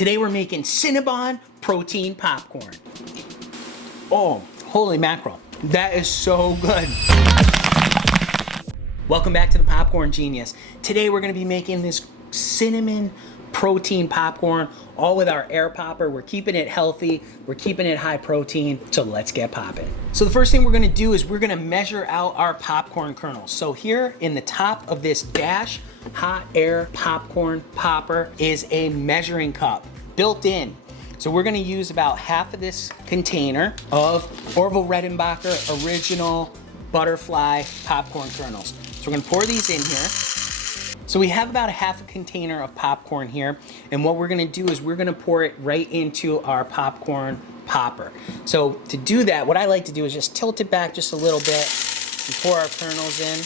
Today we're making Cinnabon protein popcorn. Oh, holy mackerel. That is so good. Welcome back to the Popcorn Genius. Today we're gonna be making this cinnamon protein popcorn, all with our air popper. We're keeping it healthy, we're keeping it high protein, so let's get popping. So the first thing we're gonna do is we're gonna measure out our popcorn kernels. So here in the top of this Dash hot air popcorn popper is a measuring cup built in. So we're gonna use about half of this container of Orville Redenbacher original butterfly popcorn kernels. So we're gonna pour these in here. So we have about a half a container of popcorn here, and what we're gonna do is we're gonna pour it right into our popcorn popper. So to do that, what I like to do is just tilt it back just a little bit and pour our kernels in.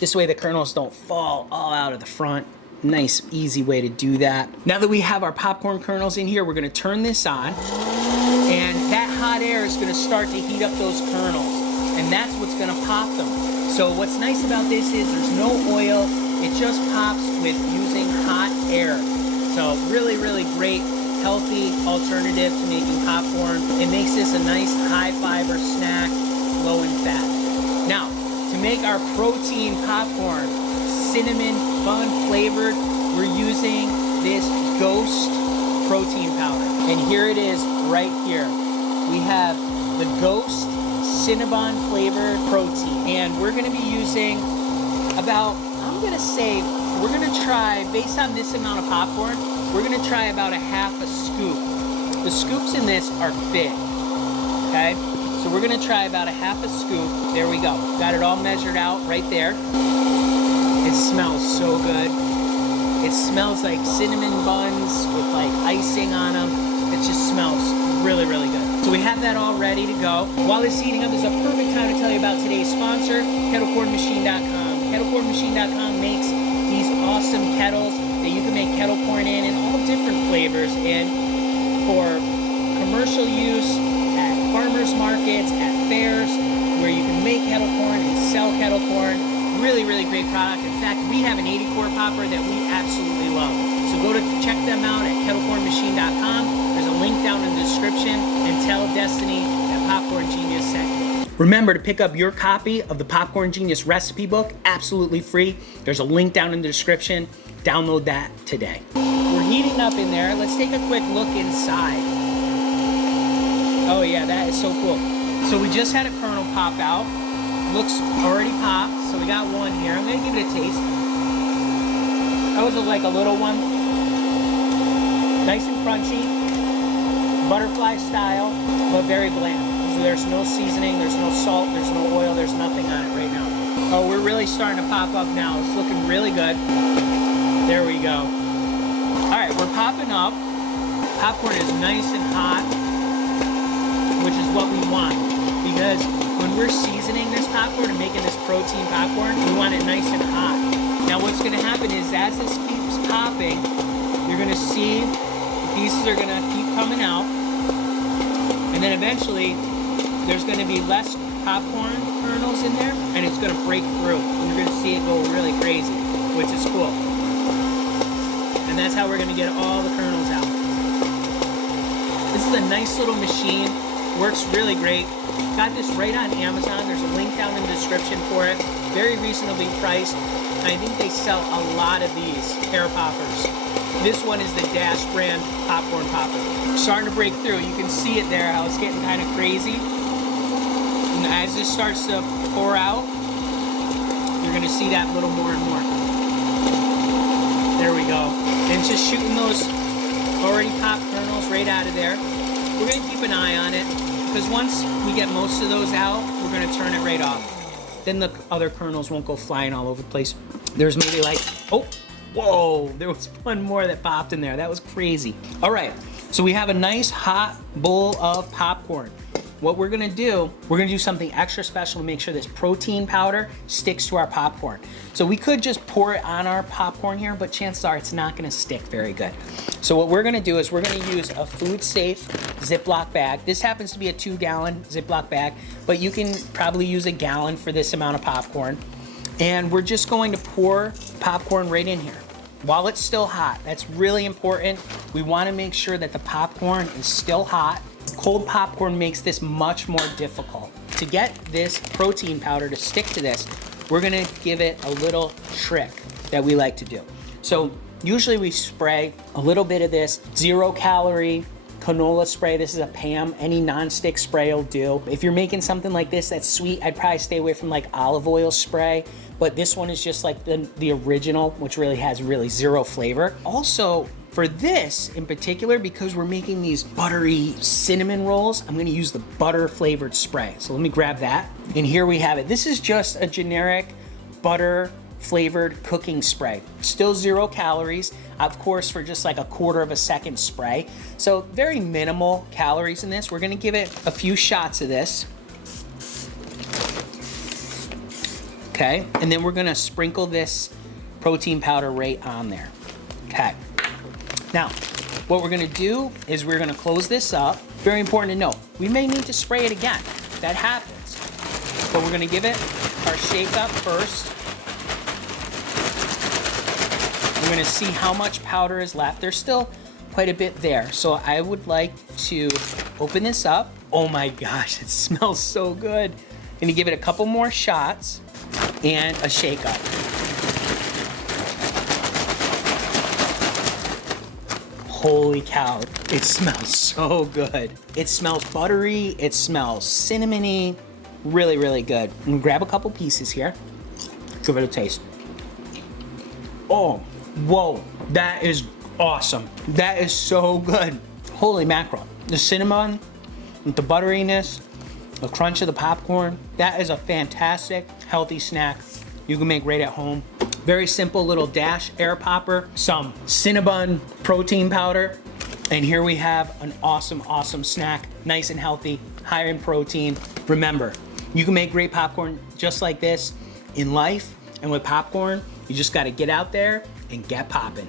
This way the kernels don't fall all out of the front. Nice, easy way to do that. Now that we have our popcorn kernels in here, we're gonna turn this on, and that hot air is gonna start to heat up those kernels, and that's what's gonna pop them. So what's nice about this is there's no oil, it just pops with using hot air. So really, really great, healthy alternative to making popcorn. It makes this a nice high fiber snack, low in fat. Now, to make our protein popcorn, cinnamon bun flavored, we're using this Ghost protein powder. And here it is right here. We have the Ghost Cinnabon flavored protein, and we're gonna be using about, I'm gonna say, we're gonna try, based on this amount of popcorn, we're gonna try about a half a scoop. The scoops in this are big, okay? So we're gonna try about a half a scoop. There we go. Got it all measured out right there. It smells so good. It smells like cinnamon buns with like icing on them. It just smells really, really good. So we have that all ready to go. While it's heating up, this is a perfect time to tell you about today's sponsor, kettlecornmachine.com. Kettlecornmachine.com makes these awesome kettles that you can make kettle corn in all different flavors, and for commercial use at farmers markets, at fairs, where you can make kettle corn and sell kettle corn. Really, really great product. In fact, we have an 80 core popper that we absolutely love. So go to check them out at kettlecornmachine.com. There's a link down in the description, and tell Destiny that Popcorn Genius sent you. Remember to pick up your copy of the Popcorn Genius recipe book, absolutely free. There's a link down in the description. Download that today. We're heating up in there. Let's take a quick look inside. Oh yeah, that is so cool. So we just had a kernel pop out. Looks already popped, so we got one here. I'm gonna give it a taste. That was like a little one. Nice and crunchy, butterfly style, but very bland. So there's no seasoning, there's no salt, there's no oil, there's nothing on it right now. Oh, we're really starting to pop up now. It's looking really good. There we go. All right, we're popping up. Popcorn is nice and hot, which is what we want, because when we're seasoning this popcorn and making this protein popcorn, we want it nice and hot. Now what's gonna happen is as this keeps popping, you're gonna see the pieces are gonna keep coming out, and then eventually there's gonna be less popcorn kernels in there, and it's gonna break through. And you're gonna see it go really crazy, which is cool. And that's how we're gonna get all the kernels out. This is a nice little machine, works really great. Got this right on Amazon. There's a link down in the description for it. Very reasonably priced. I think they sell a lot of these air poppers. This one is the Dash brand popcorn popper. Starting to break through. You can see it there, how it's getting kind of crazy. And as this starts to pour out, you're gonna see that a little more and more. There we go. And just shooting those already popped kernels right out of there. We're gonna keep an eye on it, because once we get most of those out, we're gonna turn it right off. Then the other kernels won't go flying all over the place. There's maybe like, oh, whoa, there was one more that popped in there. That was crazy. All right, so we have a nice hot bowl of popcorn. What we're gonna do something extra special to make sure this protein powder sticks to our popcorn. So we could just pour it on our popcorn here, but chances are it's not gonna stick very good. So what we're gonna do is we're gonna use a food safe Ziploc bag. This happens to be a 2-gallon Ziploc bag, but you can probably use a gallon for this amount of popcorn. And we're just going to pour popcorn right in here. while it's still hot. That's really important. We wanna make sure that the popcorn is still hot. Cold popcorn makes this much more difficult. To get this protein powder to stick to this, we're gonna give it a little trick that we like to do. So usually we spray a little bit of this 0-calorie canola spray. This is a PAM, any non-stick spray will do. If you're making something like this that's sweet, I'd probably stay away from like olive oil spray, but this one is just like the original, which really has zero flavor. Also, for this in particular, because we're making these buttery cinnamon rolls, I'm gonna use the butter flavored spray. So let me grab that. And here we have it. This is just a generic butter flavored cooking spray. Still 0 calories, of course, for just like a 1/4 second spray. So very minimal calories in this. We're gonna give it a few shots of this. Okay, and then we're gonna sprinkle this protein powder right on there. Okay. Now, what we're gonna do is we're gonna close this up. Very important to know, we may need to spray it again. That happens. But we're gonna give it our shake up first. We're gonna see how much powder is left. There's still quite a bit there. So I would like to open this up. Oh my gosh, it smells so good. Gonna give it a couple more shots and a shake up. Holy cow, it smells so good. It smells buttery, it smells cinnamony, really good. I'm gonna grab a couple pieces here, give it a taste. Oh, whoa, that is awesome. That is so good. Holy mackerel. The cinnamon, with the butteriness, the crunch of the popcorn, that is a fantastic, healthy snack you can make right at home. Very simple little dash air popper, some Cinnabon protein powder, and here we have an awesome snack, nice and healthy, high in protein. Remember, you can make great popcorn just like this in life, and with popcorn, you just gotta get out there and get popping.